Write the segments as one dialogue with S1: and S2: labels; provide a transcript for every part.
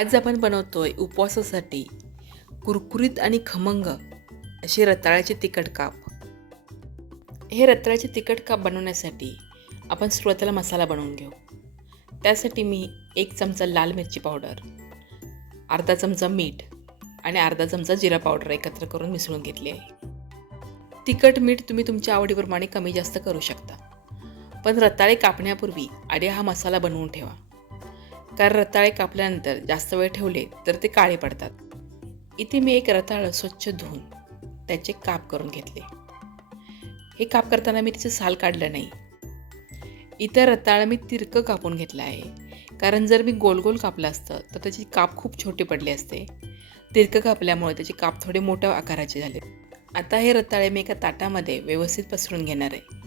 S1: आज आपण बनवतोय उपवासासाठी कुरकुरीत आणि खमंग असे रताळ्याचे तिखट काप. हे रताळ्याचे तिखट काप बनवण्यासाठी आपण सुरुवातीला मसाला बनवून घेऊ. त्यासाठी मी एक चमचा लाल मिरची पावडर अर्धा चमचा मीठ आणि अर्धा चमचा जिरा पावडर एकत्र करून मिसळून घेतली आहे. तिखट मीठ तुम्ही तुमच्या आवडीप्रमाणे कमी जास्त करू शकता. पण रताळे कापण्यापूर्वी आधी हा मसाला बनवून ठेवा. कारण रताळे कापल्यानंतर जास्त वेळ ठेवले तर ते काळे पडतात. इथे मी एक रताळं स्वच्छ धुवून त्याचे काप करून घेतले. हे काप करताना मी तिचं साल काढलं नाही. इतर रताळं मी तिरकं कापून घेतलं आहे. कारण जर मी गोल गोल कापलं असतं तर त्याची काप खूप छोटे पडले असते. तिरकं कापल्यामुळे त्याचे काप थोडे मोठ्या आकाराचे झाले. आता हे रताळे मी एका ताटामध्ये व्यवस्थित पसरून घेणार आहे.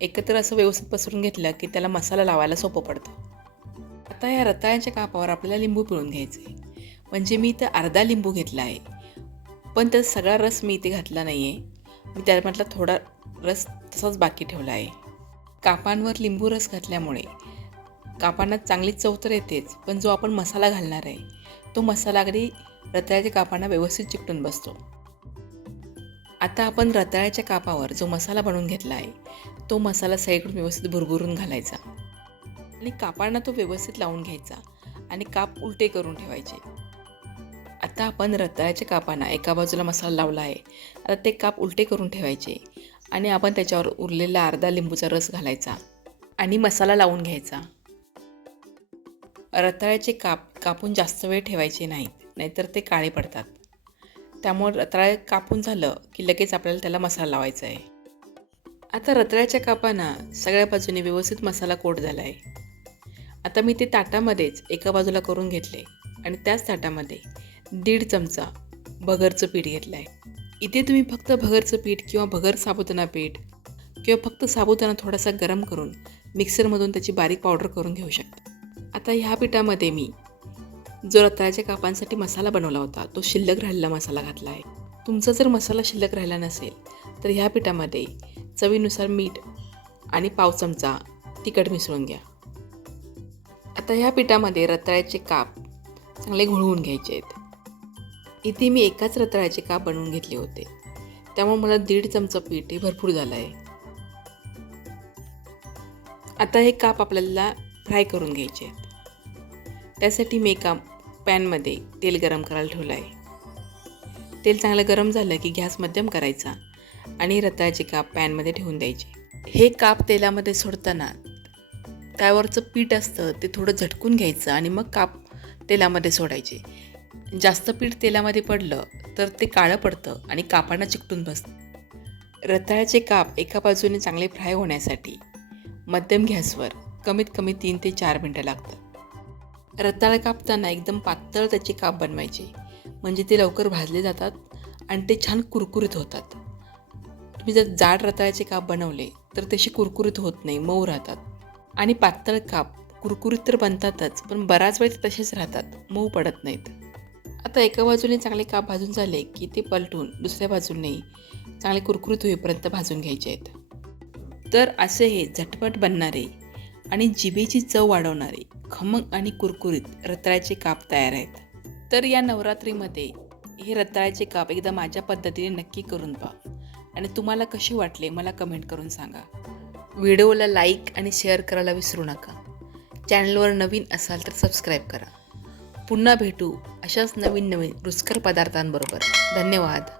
S1: एकत्र असं व्यवस्थित पसरून घेतलं की त्याला मसाला लावायला सोपं पडतं. आता या रताळ्याच्या कापावर आपल्याला लिंबू पिळून घ्यायचं. आहे म्हणजे मी इथं अर्धा लिंबू घेतला आहे. पण त्यात सगळा रस मी इथे घातला नाही आहे मी त्यामधला थोडा रस तसाच बाकी ठेवला आहे. कापांवर लिंबू रस घातल्यामुळे कापांना चांगली चव तर येतेच पण जो आपण मसाला घालणार आहे तो मसाला अगदी रताळ्याच्या कापांना व्यवस्थित चिकटून बसतो. आता आपण रताळ्याच्या कापावर जो मसाला बनवून घेतला आहे तो मसाला साईडून व्यवस्थित भुरभुरून घालायचा. आणि कापांना तो व्यवस्थित लावून घ्यायचा आणि काप उलटे करून ठेवायचे. आता आपण रताळ्याच्या कापांना एका बाजूला मसाला लावला आहे. आता ते काप उलटे करून ठेवायचे आणि आपण त्याच्यावर उरलेला अर्धा लिंबूचा रस घालायचा आणि मसाला लावून घ्यायचा. रताळ्याचे काप कापून जास्त वेळ ठेवायचे नाहीत नाहीतर ते काळे पडतात. त्यामुळे रताळे कापून झालं की लगेच आपल्याला त्याला मसाला लावायचा आहे. आता रताळ्याच्या कापांना सगळ्या बाजूने व्यवस्थित मसाला कोट झाला आहे. आता मी ते ताटामध्येच एका बाजूला करून घेतले आणि त्याच ताटामध्ये दीड चमचा भगरचं पीठ घेतलं आहे इथे तुम्ही फक्त भगरचं पीठ किंवा भगर साबुदाणा पीठ किंवा फक्त साबुदाणा थोडासा गरम करून मिक्सरमधून त्याची बारीक पावडर करून घेऊ शकता. आता ह्या पिठामध्ये मी जो रताळ्याच्या कापांसाठी मसाला बनवला होता तो शिल्लक राहिलेला मसाला घातला आहे तुमचा जर मसाला शिल्लक राहिला नसेल तर ह्या पिठामध्ये चवीनुसार मीठ आणि पाव चमचा तिखट मिसळून घ्या. आता ह्या पिठामध्ये रताळ्याचे काप चांगले घोळवून घ्यायचे आहेत. इथे मी एकाच रताळ्याचे काप बनवून घेतले होते. त्यामुळे मला दीड चमचा पीठ हे भरपूर झालं आहे आता हे काप आपल्याला फ्राय करून घ्यायचे आहेत. त्यासाठी मी एका पॅनमध्ये तेल गरम करायला ठेवलं आहे तेल चांगलं गरम झालं की गॅस मध्यम करायचा आणि रताळ्याचे काप पॅनमध्ये ठेवून द्यायचे. हे काप तेलामध्ये सोडताना त्यावरचं पीठ असतं ते थोडं झटकून घ्यायचं आणि मग काप तेलामध्ये सोडायचे. जास्त पीठ तेलामध्ये पडलं तर ते काळं पडतं आणि कापांना चिकटून बसतं. रताळ्याचे काप एका बाजूने चांगले फ्राय होण्यासाठी मध्यम गॅसवर कमीत कमी तीन ते चार मिनटं लागतात. रताळ कापताना एकदम पातळ त्याचे काप बनवायचे. म्हणजे ते लवकर भाजले जातात आणि ते छान कुरकुरीत होतात. तुम्ही जर जाड रताळ्याचे काप बनवले तर तसे कुरकुरीत होत नाही मऊ राहतात. आणि पातळ काप कुरकुरीत तर बनतातच पण बराच वेळ ते तसेच राहतात मऊ पडत नाहीत. आता एका बाजूने चांगले काप भाजून झाले की ते पलटून दुसऱ्या बाजूने चांगले कुरकुरीत होईपर्यंत भाजून घ्यायचे आहेत. तर असे हे झटपट बनणारे आणि जिभेची चव वाढवणारे खमंग आणि कुरकुरीत रताळ्याचे काप तयार आहेत. तर या नवरात्रीमध्ये हे रताळ्याचे काप एकदा माझ्या पद्धतीने नक्की करून पहा. आणि तुम्हाला कसे वाटले मला कमेंट करून सांगा. व्हिडिओला लाईक आणि शेअर करायला विसरू नका. चॅनलवर नवीन असाल तर सबस्क्राईब करा. पुन्हा भेटू अशाच नवीन नवीन रुचकर पदार्थांबरोबर. धन्यवाद.